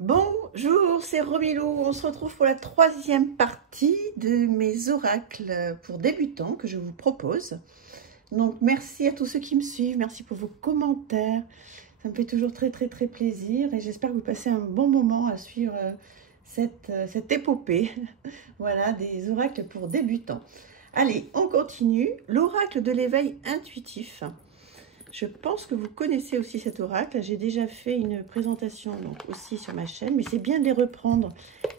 Bonjour, c'est Romilou. On se retrouve pour la troisième partie de mes oracles pour débutants que je vous propose. Donc, merci à tous ceux qui me suivent. Merci pour vos commentaires. Ça me fait toujours très plaisir et j'espère que vous passez un bon moment à suivre cette épopée. Voilà, des oracles pour débutants. Allez, on continue. L'oracle de l'éveil intuitif. Je pense que vous connaissez aussi cet oracle. J'ai déjà fait une présentation donc, aussi sur ma chaîne, mais c'est bien de les reprendre.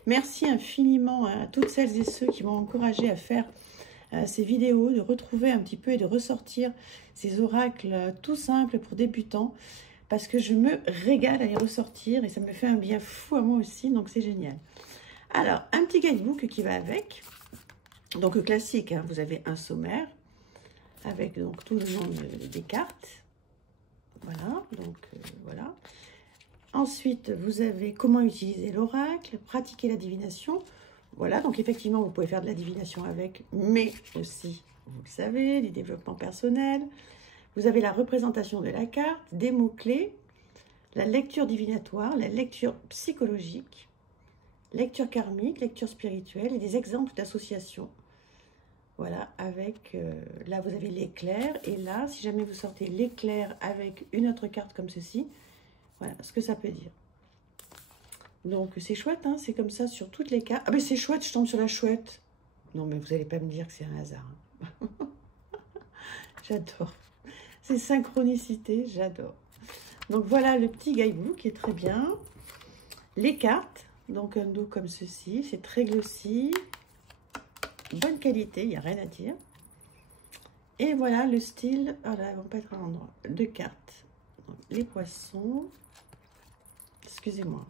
Merci infiniment à toutes celles et ceux qui m'ont encouragé à faire ces vidéos, de retrouver un petit peu et de ressortir ces oracles tout simples pour débutants, parce que je me régale à les ressortir et ça me fait un bien fou à moi aussi, donc c'est génial. Alors, un petit guidebook qui va avec. Donc classique, hein, vous avez un sommaire avec donc tout le nom des cartes. Voilà, donc voilà. Ensuite, vous avez comment utiliser l'oracle, pratiquer la divination. Voilà, donc effectivement, vous pouvez faire de la divination avec, mais aussi, vous le savez, du développement personnel. Vous avez la représentation de la carte, des mots-clés, la lecture divinatoire, la lecture psychologique, lecture karmique, lecture spirituelle et des exemples d'associations. Voilà, avec, là vous avez l'éclair, et là, si jamais vous sortez l'éclair avec une autre carte comme ceci, voilà ce que ça peut dire. Donc c'est chouette, hein, c'est comme ça sur toutes les cartes. Ah mais c'est chouette, je tombe sur la chouette. Non mais vous n'allez pas me dire que c'est un hasard. Hein. J'adore. C'est synchronicité, j'adore. Donc voilà le petit guidebook qui est très bien. Les cartes, donc un dos comme ceci, c'est très glossy. Bonne qualité, il n'y a rien à dire. Et voilà le style, oh là, ils vont pas être à l'endroit, de cartes. Donc, les poissons, excusez-moi.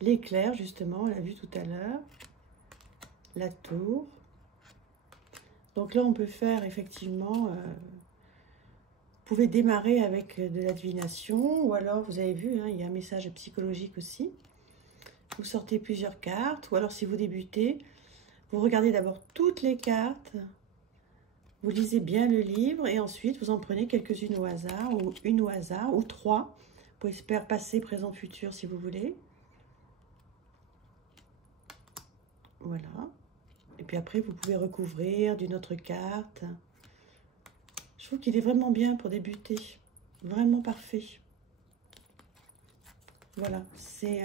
L'éclair, justement, on l'a vu tout à l'heure. La tour. Donc là, on peut faire effectivement, vous pouvez démarrer avec de la divination, ou alors, vous avez vu, hein, il y a un message psychologique aussi. Vous sortez plusieurs cartes, ou alors si vous débutez, vous regardez d'abord toutes les cartes, vous lisez bien le livre, et ensuite, vous en prenez quelques-unes au hasard, ou une au hasard, ou trois. Vous pouvez faire passé, présent, futur, si vous voulez. Voilà. Et puis après, vous pouvez recouvrir d'une autre carte. Je trouve qu'il est vraiment bien pour débuter. Vraiment parfait. Voilà. C'est...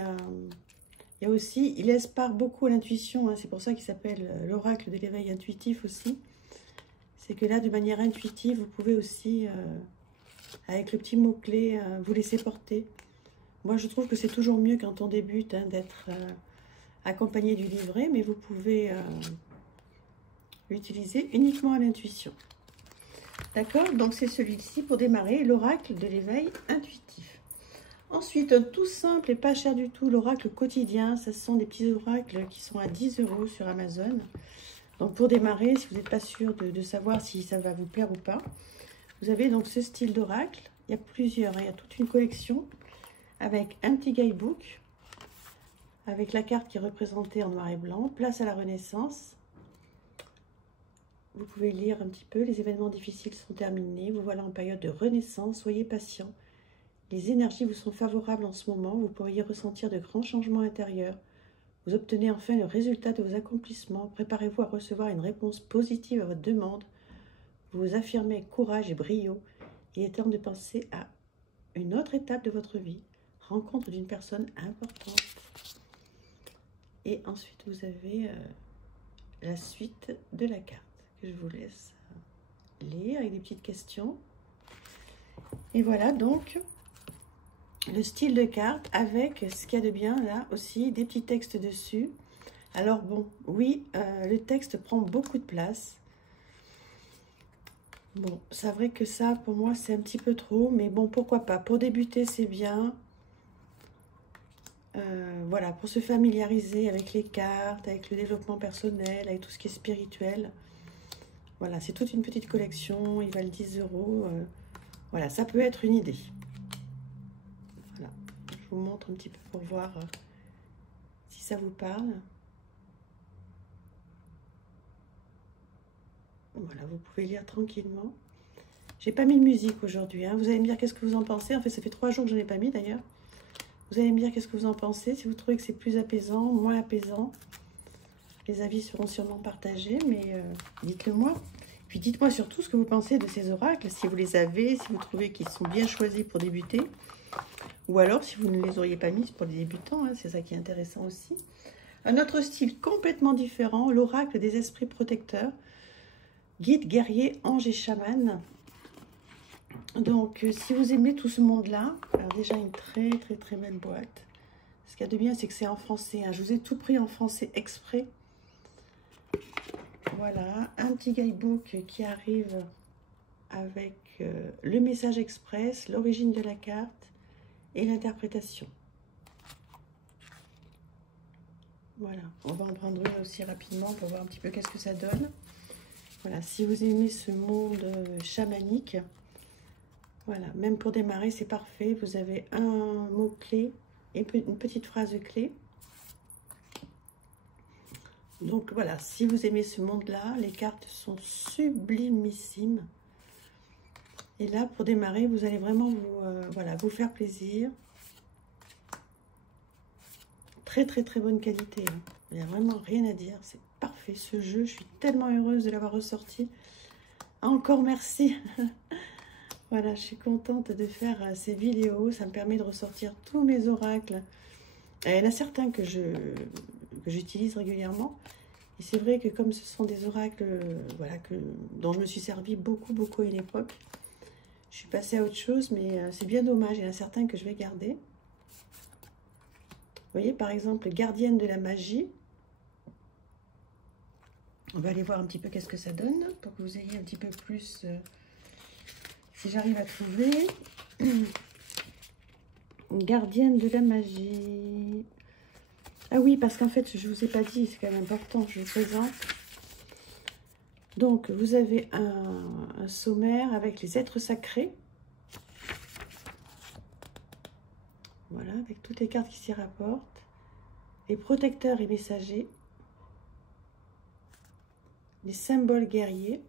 il y a aussi... Il laisse part beaucoup à l'intuition. Hein, c'est pour ça qu'il s'appelle l'oracle de l'éveil intuitif aussi. C'est que là, de manière intuitive, vous pouvez aussi, avec le petit mot-clé, vous laisser porter. Moi, je trouve que c'est toujours mieux quand on débute, hein, d'être accompagné du livret, mais vous pouvez l'utiliser uniquement à l'intuition. D'accord? Donc, c'est celui-ci pour démarrer, l'oracle de l'éveil intuitif. Ensuite, un tout simple et pas cher du tout, l'oracle quotidien. Ce sont des petits oracles qui sont à 10 € sur Amazon. Donc, pour démarrer, si vous n'êtes pas sûr de savoir si ça va vous plaire ou pas, vous avez donc ce style d'oracle. Il y a plusieurs, hein, il y a toute une collection avec un petit guidebook, avec la carte qui est représentée en noir et blanc, place à la Renaissance. Vous pouvez lire un petit peu, les événements difficiles sont terminés, vous voilà en période de renaissance, soyez patient. Les énergies vous sont favorables en ce moment, vous pourriez ressentir de grands changements intérieurs. Vous obtenez enfin le résultat de vos accomplissements, préparez-vous à recevoir une réponse positive à votre demande. Vous vous affirmez avec courage et brio, il est temps de penser à une autre étape de votre vie, rencontre d'une personne importante. Et ensuite, vous avez la suite de la carte que je vous laisse lire avec des petites questions. Et voilà donc le style de carte avec ce qu'il y a de bien là aussi, des petits textes dessus. Alors bon, oui, le texte prend beaucoup de place. Bon, c'est vrai que ça, pour moi, c'est un petit peu trop, mais bon, pourquoi pas. Pour débuter, c'est bien. Voilà, pour se familiariser avec les cartes, avec le développement personnel, avec tout ce qui est spirituel. Voilà, c'est toute une petite collection, ils valent 10 €. Voilà, ça peut être une idée. Voilà, je vous montre un petit peu pour voir si ça vous parle. Voilà, vous pouvez lire tranquillement. J'ai pas mis de musique aujourd'hui, hein. Vous allez me dire qu'est-ce que vous en pensez. En fait, ça fait 3 jours que je n'en ai pas mis d'ailleurs. Vous allez me dire qu'est-ce que vous en pensez, si vous trouvez que c'est plus apaisant, moins apaisant. Les avis seront sûrement partagés, mais dites-le moi. Puis dites-moi surtout ce que vous pensez de ces oracles, si vous les avez, si vous trouvez qu'ils sont bien choisis pour débuter, ou alors si vous ne les auriez pas mis pour les débutants, hein, c'est ça qui est intéressant aussi. Un autre style complètement différent, l'oracle des esprits protecteurs, guide, guerrier, ange et chaman. Donc, si vous aimez tout ce monde-là, alors déjà une très belle boîte. Ce qu'il y a de bien, c'est que c'est en français, hein. Je vous ai tout pris en français exprès. Voilà, un petit guidebook qui arrive avec le message express, l'origine de la carte et l'interprétation. Voilà, on va en prendre une aussi rapidement pour voir un petit peu qu'est-ce que ça donne. Voilà, si vous aimez ce monde chamanique, voilà, même pour démarrer, c'est parfait. Vous avez un mot-clé et une petite phrase clé. Donc voilà, si vous aimez ce monde-là, les cartes sont sublimissimes. Et là, pour démarrer, vous allez vraiment vous faire plaisir. Très bonne qualité, hein. Il n'y a vraiment rien à dire, c'est parfait ce jeu. Je suis tellement heureuse de l'avoir ressorti. Encore merci. Voilà, je suis contente de faire ces vidéos. Ça me permet de ressortir tous mes oracles. Il y en a certains que j'utilise régulièrement. Et c'est vrai que comme ce sont des oracles dont je me suis servi beaucoup à une époque, je suis passée à autre chose, mais c'est bien dommage. Il y en a certains que je vais garder. Vous voyez, par exemple, gardienne de la magie. On va aller voir un petit peu qu'est-ce que ça donne, pour que vous ayez un petit peu plus... si j'arrive à trouver... Gardienne de la magie. Ah oui, parce qu'en fait, je ne vous ai pas dit, c'est quand même important, je vous présente. Donc, vous avez un sommaire avec les êtres sacrés. Voilà, avec toutes les cartes qui s'y rapportent. Les protecteurs et messagers. Les symboles guerriers.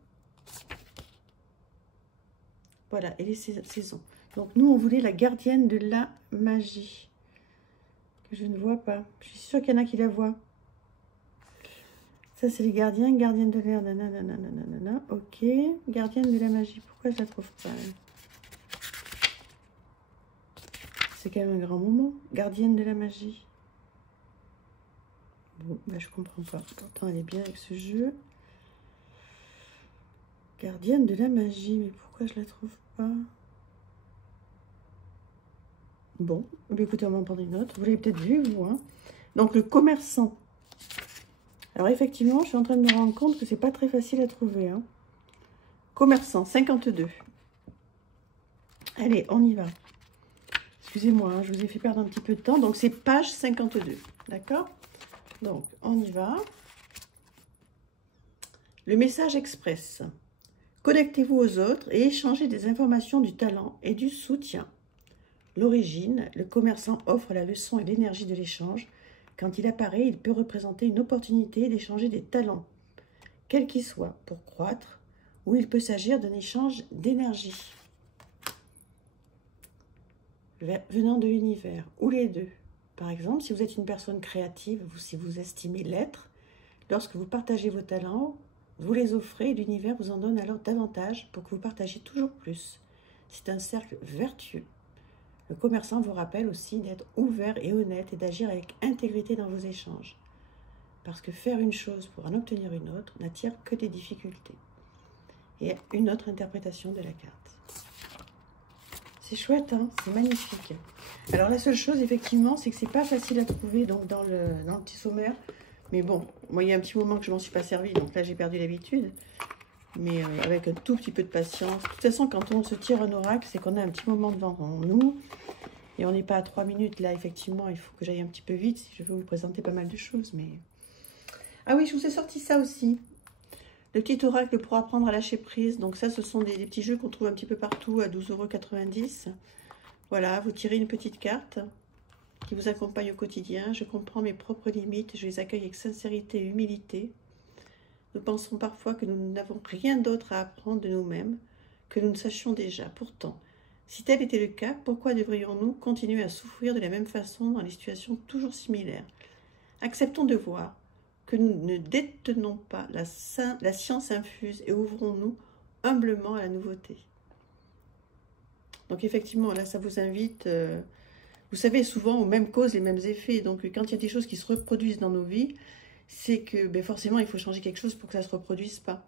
Voilà, et les saisons. Donc, nous, on voulait la gardienne de la magie. Que je ne vois pas. Je suis sûre qu'il y en a qui la voient. Ça, c'est les gardiens. Gardienne de l'air. Nanana. Ok. Gardienne de la magie. Pourquoi je la trouve pas? C'est quand même un grand moment. Gardienne de la magie. Bon, bah, je comprends pas. Pourtant, elle est bien avec ce jeu. Gardienne de la magie. Mais pourquoi je la trouve pas? Bon, écoutez, on va en prendre une autre. Vous l'avez peut-être vu, vous, hein. Donc, le commerçant. Alors, effectivement, je suis en train de me rendre compte que c'est pas très facile à trouver, hein. Commerçant, 52. Allez, on y va. Excusez-moi, hein, je vous ai fait perdre un petit peu de temps. Donc, c'est page 52. D'accord? Donc, on y va. Le message express. Connectez-vous aux autres et échangez des informations du talent et du soutien. L'origine, le commerçant offre la leçon et l'énergie de l'échange. Quand il apparaît, il peut représenter une opportunité d'échanger des talents, quels qu'ils soient, pour croître, ou il peut s'agir d'un échange d'énergie venant de l'univers, ou les deux. Par exemple, si vous êtes une personne créative, ou si vous estimez l'être, lorsque vous partagez vos talents, vous les offrez et l'univers vous en donne alors davantage pour que vous partagiez toujours plus. C'est un cercle vertueux. Le commerçant vous rappelle aussi d'être ouvert et honnête et d'agir avec intégrité dans vos échanges. Parce que faire une chose pour en obtenir une autre n'attire que des difficultés. Et une autre interprétation de la carte. C'est chouette, hein, c'est magnifique. Alors la seule chose, effectivement, c'est que c'est pas facile à trouver donc, dans le petit sommaire. Mais bon, moi, il y a un petit moment que je m'en suis pas servi, donc là, j'ai perdu l'habitude. Mais avec un tout petit peu de patience. De toute façon, quand on se tire un oracle, c'est qu'on a un petit moment devant nous. Et on n'est pas à 3 minutes. Là, effectivement, il faut que j'aille un petit peu vite si je veux vous présenter pas mal de choses. Mais... ah oui, je vous ai sorti ça aussi. Le petit oracle pour apprendre à lâcher prise. Donc ça, ce sont des petits jeux qu'on trouve un petit peu partout à 12,90 €. Voilà, vous tirez une petite carte qui vous accompagne au quotidien. Je comprends mes propres limites. Je les accueille avec sincérité et humilité. Nous pensons parfois que nous n'avons rien d'autre à apprendre de nous-mêmes, que nous ne sachions déjà. Pourtant, Si tel était le cas, pourquoi devrions-nous continuer à souffrir de la même façon dans des situations toujours similaires? Acceptons de voir que nous ne détenons pas la science infuse et ouvrons-nous humblement à la nouveauté. Donc effectivement, là, ça vous invite, vous savez, souvent aux mêmes causes, les mêmes effets. Donc quand il y a des choses qui se reproduisent dans nos vies, c'est que ben, forcément, il faut changer quelque chose pour que ça ne se reproduise pas.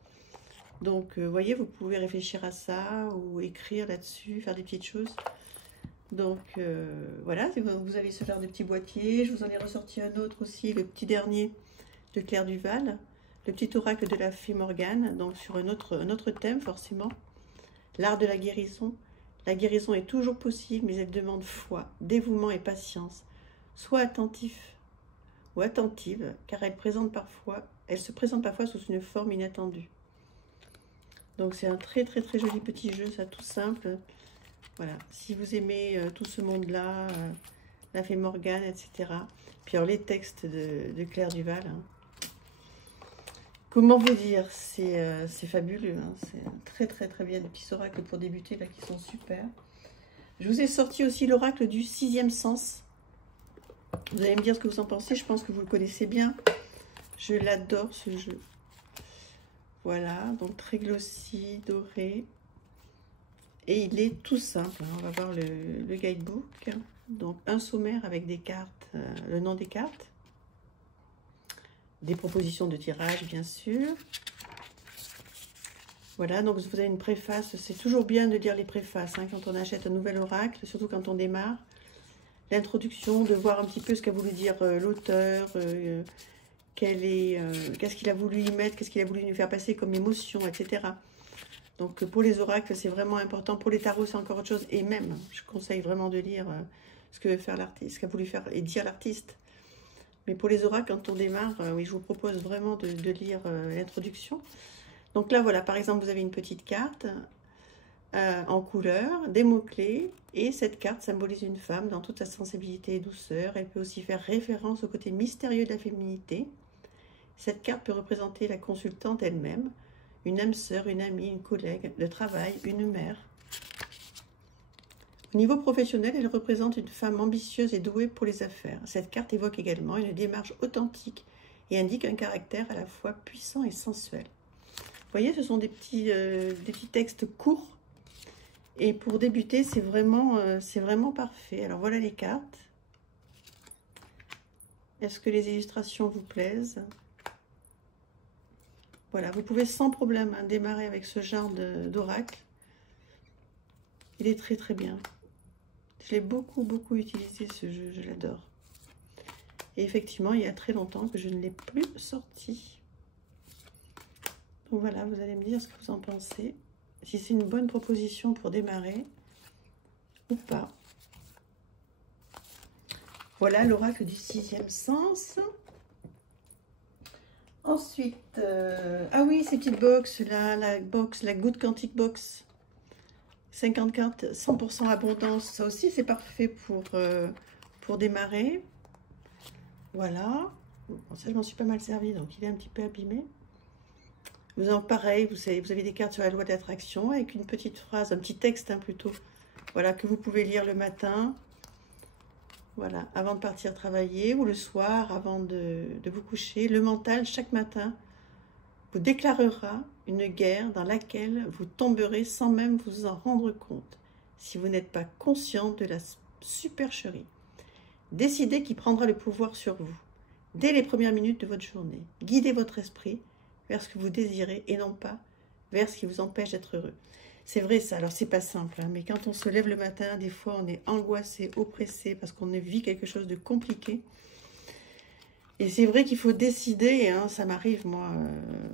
Donc, vous voyez, vous pouvez réfléchir à ça ou écrire là-dessus, faire des petites choses. Donc, voilà, vous avez ce genre de petit boîtier. Je vous en ai ressorti un autre aussi, le petit dernier de Claire Duval, le petit oracle de la fée Morgane, donc sur un autre thème, forcément. L'art de la guérison. La guérison est toujours possible, mais elle demande foi, dévouement et patience. Sois attentif ou attentive, car elle se présente parfois sous une forme inattendue. Donc c'est un très joli petit jeu, ça, tout simple. Voilà, si vous aimez tout ce monde-là, la fée Morgane, etc. Puis alors les textes de Claire Duval. Hein. Comment vous dire, c'est fabuleux. Hein. C'est très bien, des petits oracles pour débuter là qui sont super. Je vous ai sorti aussi l'oracle du 6e sens. Vous allez me dire ce que vous en pensez, je pense que vous le connaissez bien. Je l'adore ce jeu. Voilà, donc très glossy, doré. Et il est tout simple. Hein. On va voir le guidebook. Donc un sommaire avec des cartes, le nom des cartes. Des propositions de tirage, bien sûr. Voilà, donc vous avez une préface. C'est toujours bien de lire les préfaces hein, quand on achète un nouvel oracle, surtout quand on démarre. L'introduction, de voir un petit peu ce qu'a voulu dire l'auteur, qu'est-ce qu'il a voulu y mettre, qu'est-ce qu'il a voulu nous faire passer comme émotion, etc. Donc pour les oracles, c'est vraiment important. Pour les tarots, c'est encore autre chose. Et même, je conseille vraiment de lire ce que veut faire l'artiste, ce qu'a voulu faire et dire l'artiste. Mais pour les oracles, quand on démarre, oui, je vous propose vraiment de lire l'introduction. Donc là, voilà, par exemple, vous avez une petite carte en couleur, des mots-clés. Et cette carte symbolise une femme dans toute sa sensibilité et douceur. Elle peut aussi faire référence au côté mystérieux de la féminité. Cette carte peut représenter la consultante elle-même, une âme sœur, une amie, une collègue de travail, une mère. Au niveau professionnel, elle représente une femme ambitieuse et douée pour les affaires. Cette carte évoque également une démarche authentique et indique un caractère à la fois puissant et sensuel. Vous voyez, ce sont des petits textes courts. Et pour débuter, c'est vraiment parfait. Alors voilà les cartes. Est-ce que les illustrations vous plaisent? Voilà, vous pouvez sans problème hein, démarrer avec ce genre d'oracle. Il est très bien. Je l'ai beaucoup utilisé ce jeu, je l'adore. Et effectivement, il y a très longtemps que je ne l'ai plus sorti. Donc voilà, vous allez me dire ce que vous en pensez. Si c'est une bonne proposition pour démarrer ou pas. Voilà l'oracle du 6e sens. Ensuite, ah oui, ces petites box, la Good Quantic Box. 50 cartes, 100% abondance. Ça aussi, c'est parfait pour démarrer. Voilà. Bon, ça, je m'en suis pas mal servi, donc il est un petit peu abîmé. Vous en pareil, vous avez des cartes sur la loi de l'attraction avec une petite phrase, un petit texte hein, plutôt. Voilà, que vous pouvez lire le matin. Voilà, avant de partir travailler ou le soir, avant de vous coucher. Le mental, chaque matin, vous déclarera une guerre dans laquelle vous tomberez sans même vous en rendre compte, si vous n'êtes pas conscient de la supercherie. Décidez qui prendra le pouvoir sur vous, dès les premières minutes de votre journée. Guidez votre esprit vers ce que vous désirez et non pas vers ce qui vous empêche d'être heureux. C'est vrai ça, alors c'est pas simple, hein, mais quand on se lève le matin, des fois on est angoissé, oppressé, parce qu'on vit quelque chose de compliqué. Et c'est vrai qu'il faut décider, hein, ça m'arrive, moi,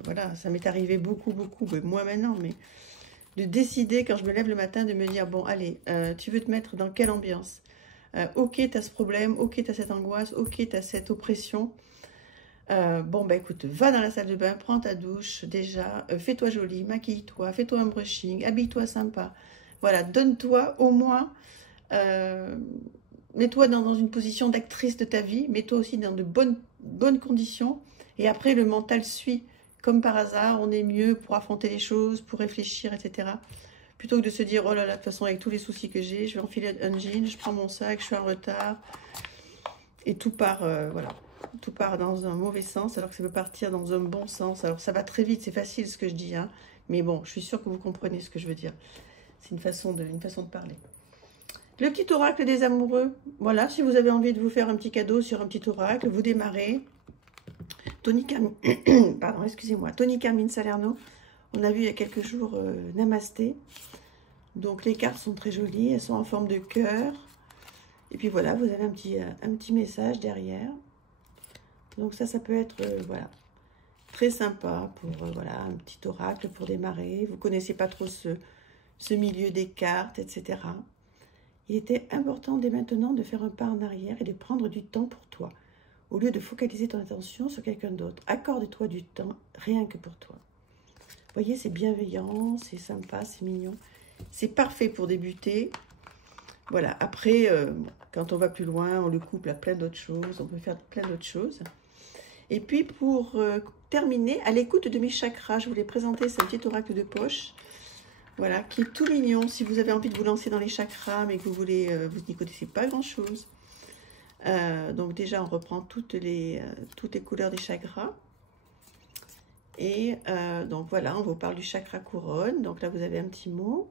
voilà, ça m'est arrivé beaucoup, moi maintenant, mais de décider quand je me lève le matin, de me dire, bon, allez, tu veux te mettre dans quelle ambiance? Ok, tu as ce problème, ok, tu as cette angoisse, ok, tu as cette oppression. Bon, bah écoute, va dans la salle de bain, prends ta douche déjà, fais-toi jolie, maquille-toi, fais-toi un brushing, habille-toi sympa. Voilà, donne-toi au moins... mets-toi dans une position d'actrice de ta vie, mets-toi aussi dans de bonnes conditions, et après le mental suit, comme par hasard, on est mieux pour affronter les choses, pour réfléchir, etc. Plutôt que de se dire, oh là là, de toute façon, avec tous les soucis que j'ai, je vais enfiler un jean, je prends mon sac, je suis en retard. Et tout part, voilà, tout part dans un mauvais sens, alors que ça peut partir dans un bon sens. Alors, ça va très vite, c'est facile ce que je dis, hein. Mais bon, je suis sûre que vous comprenez ce que je veux dire. C'est une façon de parler. Le petit oracle des amoureux. Voilà, si vous avez envie de vous faire un petit cadeau sur un petit oracle, vous démarrez. Tony Carmine Salerno. On a vu il y a quelques jours Namasté. Donc les cartes sont très jolies, elles sont en forme de cœur. Et puis voilà, vous avez un petit message derrière. Donc ça peut être voilà, très sympa pour voilà, un petit oracle pour démarrer. Vous ne connaissez pas trop ce milieu des cartes, etc. Il était important dès maintenant de faire un pas en arrière et de prendre du temps pour toi. Au lieu de focaliser ton attention sur quelqu'un d'autre, accorde-toi du temps rien que pour toi. Vous voyez, c'est bienveillant, c'est sympa, c'est mignon. C'est parfait pour débuter. Voilà, après, quand on va plus loin, on le couple à plein d'autres choses. On peut faire plein d'autres choses. Et puis, pour terminer, à l'écoute de mes chakras, je voulais présenter ce petit oracle de poche. Voilà, qui est tout mignon. Si vous avez envie de vous lancer dans les chakras, mais que vous n'y connaissez pas grand-chose. Donc déjà, on reprend toutes les couleurs des chakras. Et donc voilà, on vous parle du chakra couronne. Donc là, vous avez un petit mot.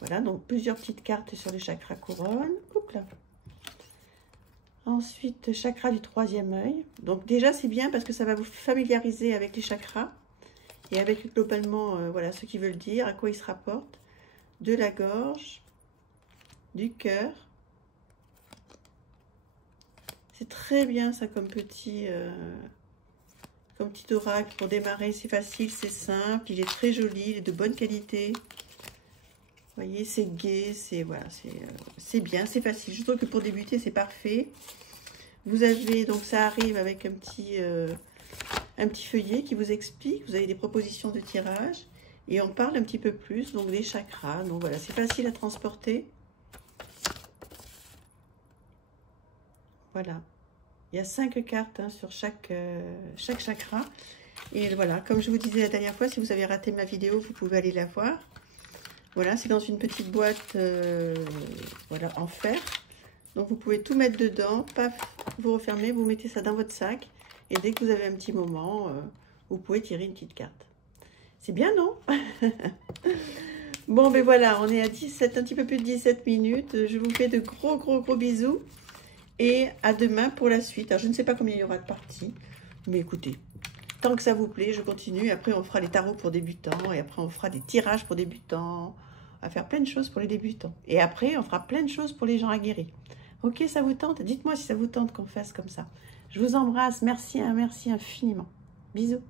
Voilà, donc plusieurs petites cartes sur le chakra couronne. Oups là. Ensuite, chakra du troisième œil. Donc déjà, c'est bien parce que ça va vous familiariser avec les chakras. Et avec globalement, voilà, ce qu'ils veulent dire, à quoi ils se rapportent. De la gorge, du cœur. C'est très bien ça comme petit oracle pour démarrer. C'est facile, c'est simple, il est très joli, il est de bonne qualité. Vous voyez, c'est gai, c'est voilà, c'est bien, c'est facile. Je trouve que pour débuter, c'est parfait. Vous avez, donc ça arrive avec un petit feuillet qui vous explique. Vous avez des propositions de tirage et on parle un petit peu plus donc des chakras. Donc voilà, c'est facile à transporter. Voilà, il y a 5 cartes hein, sur chaque chakra. Et voilà, comme je vous disais la dernière fois, si vous avez raté ma vidéo, vous pouvez aller la voir. Voilà, c'est dans une petite boîte voilà, en fer. Donc vous pouvez tout mettre dedans, paf, vous refermez, vous mettez ça dans votre sac. Et dès que vous avez un petit moment, vous pouvez tirer une petite carte. C'est bien, non? Bon, ben voilà, on est à un petit peu plus de 17 minutes. Je vous fais de gros bisous. Et à demain pour la suite. Alors, je ne sais pas combien il y aura de parties. Mais écoutez, tant que ça vous plaît, je continue. Après, on fera les tarots pour débutants. Et après, on fera des tirages pour débutants. On va faire plein de choses pour les débutants. Et après, on fera plein de choses pour les gens aguerris. Ok, ça vous tente? Dites-moi si ça vous tente qu'on fasse comme ça. Je vous embrasse. Merci infiniment. Bisous.